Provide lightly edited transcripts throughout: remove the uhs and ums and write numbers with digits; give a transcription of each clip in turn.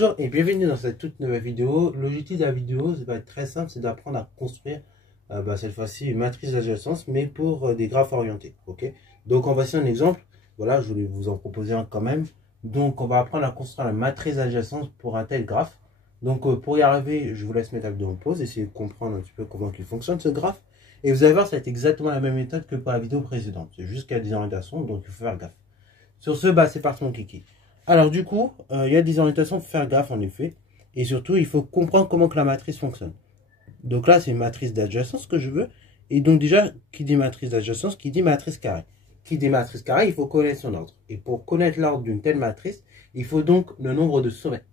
Bonjour et bienvenue dans cette toute nouvelle vidéo. L'objectif de la vidéo, ça va être très simple, c'est d'apprendre à construire cette fois-ci une matrice d'adjacence, mais pour des graphes orientés. Ok. Donc on va voir un exemple. Voilà, je voulais vous en proposer un quand même. Donc on va apprendre à construire la matrice d'adjacence pour un tel graphe. Donc pour y arriver, je vous laisse mettre la vidéo en pause, essayer de comprendre un petit peu comment il fonctionne ce graphe. Et vous allez voir, ça va être exactement la même méthode que pour la vidéo précédente. C'est juste qu'il y a des orientations, donc il faut faire gaffe. Sur ce, c'est parti mon kiki. Alors du coup, il y a des orientations pour faire gaffe en effet. Et surtout, il faut comprendre comment que la matrice fonctionne. Donc là, c'est une matrice d'adjacence que je veux. Et donc déjà, qui dit matrice d'adjacence, qui dit matrice carrée. Qui dit matrice carrée, il faut connaître son ordre. Et pour connaître l'ordre d'une telle matrice, il faut donc le nombre de sommets.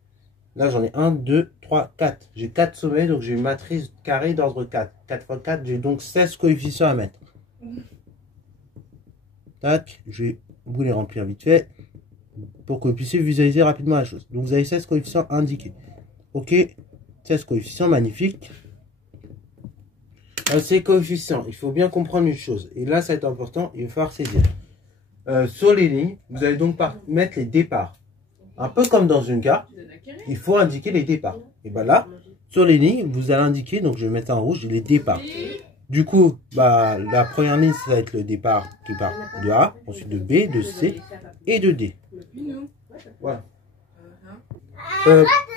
Là, j'en ai 1, 2, 3, 4. J'ai 4 sommets, donc j'ai une matrice carrée d'ordre 4. 4 fois 4, j'ai donc 16 coefficients à mettre. Tac, je vais vous les remplir vite fait pour que vous puissiez visualiser rapidement la chose. Donc vous avez 16 coefficients indiqués. Ok, 16 coefficients, magnifique. Ces coefficients, il faut bien comprendre une chose. Et là, ça va être important, il va falloir saisir. Sur les lignes, vous allez donc mettre les départs. Un peu comme dans une gare, il faut indiquer les départs. Et bien là, sur les lignes, vous allez indiquer, donc je vais mettre en rouge, les départs. Du coup, la première ligne, ça va être le départ qui part de A, ensuite de B, de C et de D. Voilà.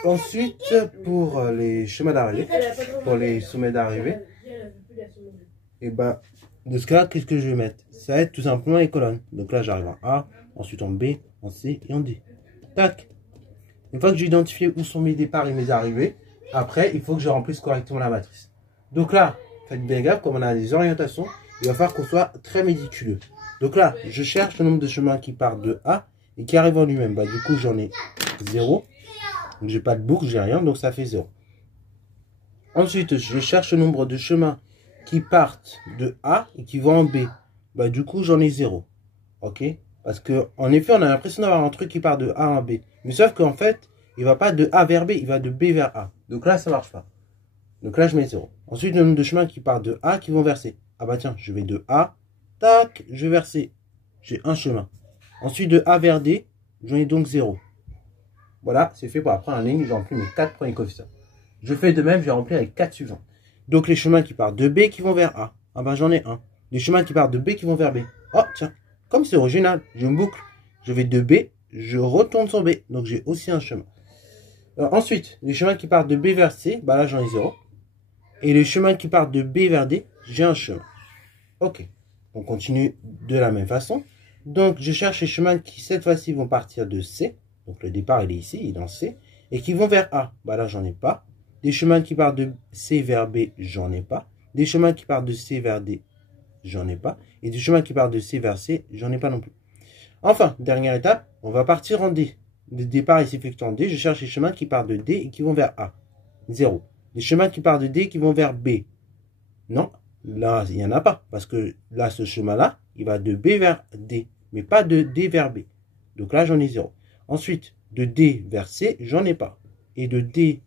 Ensuite, pour les chemins d'arrivée, pour les sommets d'arrivée, et de ce cas, qu'est-ce que je vais mettre? Ça va être tout simplement les colonnes. Donc là, j'arrive en A, ensuite en B, en C et en D. Tac. Une fois que j'ai identifié où sont mes départs et mes arrivées, après, il faut que je remplisse correctement la matrice. Donc là, faites bien gaffe, comme on a des orientations, il va falloir qu'on soit très méticuleux. Donc là, je cherche le nombre de chemins qui partent de A et qui arrivent en lui-même. Du coup, j'en ai 0. Donc, j'ai pas de boucle, j'ai rien, donc ça fait 0. Ensuite, je cherche le nombre de chemins qui partent de A et qui vont en B. Du coup, j'en ai 0. Ok? Parce que en effet, on a l'impression d'avoir un truc qui part de A en B. Mais sauf qu'en fait, il va pas de A vers B, il va de B vers A. Donc là, ça marche pas. Donc là, je mets 0. Ensuite, le nombre de chemins qui partent de A qui vont vers C. Tiens, je vais de A, tac, je vais vers C. J'ai un chemin. Ensuite, de A vers D, j'en ai donc 0. Voilà, c'est fait pour après en ligne, j'ai rempli mes 4 premiers coefficients. Je fais de même, je vais remplir les 4 suivants. Donc les chemins qui partent de B qui vont vers A. J'en ai un. Les chemins qui partent de B qui vont vers B. Oh, tiens, comme c'est original, j'ai une boucle. Je vais de B, je retourne sur B. Donc j'ai aussi un chemin. Ensuite, les chemins qui partent de B vers C, là j'en ai 0. Et les chemins qui partent de B vers D, j'ai un chemin. Ok, on continue de la même façon. Donc je cherche les chemins qui cette fois-ci vont partir de C. Donc le départ il est ici, il est dans C. Et qui vont vers A, là j'en ai pas. Des chemins qui partent de C vers B, j'en ai pas. Des chemins qui partent de C vers D, j'en ai pas. Et des chemins qui partent de C vers C, j'en ai pas non plus. Enfin, dernière étape, on va partir en D. Le départ est effectué en D. Je cherche les chemins qui partent de D et qui vont vers A. 0. Les chemins qui partent de D qui vont vers B. Non, là, il n'y en a pas. Parce que là, ce chemin-là, il va de B vers D. Mais pas de D vers B. Donc là, j'en ai 0. Ensuite, de D vers C, j'en ai pas. Et de D...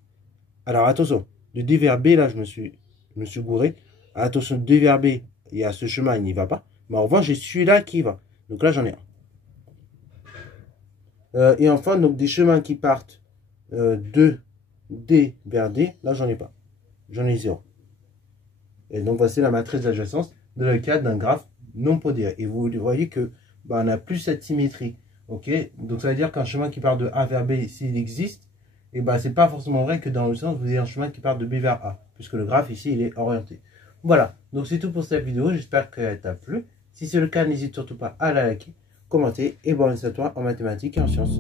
Alors attention, de D vers B, là, je me suis gouré. Attention, de D vers B, il y a ce chemin, il n'y va pas. Mais en revanche, j'ai celui-là qui y va. Donc là, j'en ai un. Et enfin, donc des chemins qui partent de D vers D, là, j'en ai pas. J'en ai 0. Et donc, voici la matrice d'adjacence dans le cadre d'un graphe non pondéré. Et vous voyez que on n'a plus cette symétrie. Ok, donc ça veut dire qu'un chemin qui part de A vers B, s'il existe, et c'est pas forcément vrai que dans le sens vous avez un chemin qui part de B vers A, puisque le graphe ici il est orienté. Voilà, donc c'est tout pour cette vidéo, j'espère qu'elle t'a plu. Si c'est le cas, n'hésite surtout pas à la liker, commenter et bonne à toi en mathématiques et en sciences.